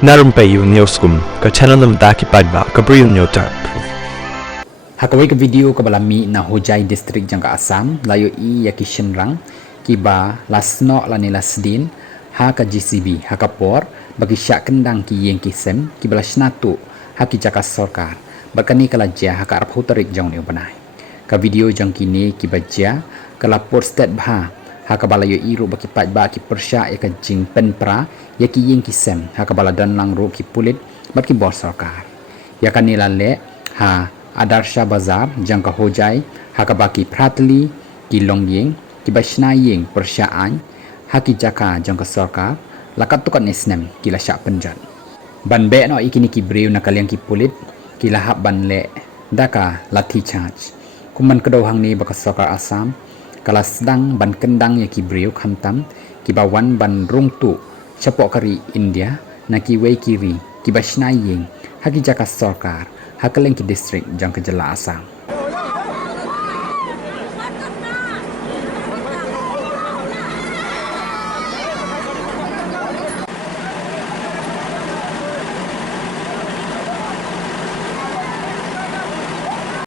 Narum payu newskum ka channel nam ta ki padba ka briu newtar. Hakawai ke video ke balami na Hojai distrik jangka Assam layo i ya ki Shenrang kiba lasno lani lasdin ha ka GCB ha ka por bagi syak kendang ki yeng ki sem ki balasnatu ha ki jaka sarkar bakani kala ja ha ka arputarik jong ni banai ka video jang kini ki baja kala por state bha ha ka balayo i ru baki pat ba ki persya ya ka jing pen pra ya ki yeng ki sem ha ka baladan lang ru ki pulit baki bor sarkar ya kan nilale ha Adarsha Bazar jangka Hojai hakabaki Pratli ki Longyeng ki Bashnayeng persyaan haki jaka jangka Sarkar lakat tukan nesnem ki lasyak penjat banbe no ikini ki breu nakaliang ki pulit ki lahap banle daka lati charge kuman kedohang ni baka Sarkar Assam kala sedang ban kendang ya ki breu khantam ki bawan ban rungtu capok kari India naki wei kiri ki Bashnayeng haki jaka Sarkar hakaleng ki distrik jang ke Jela Assam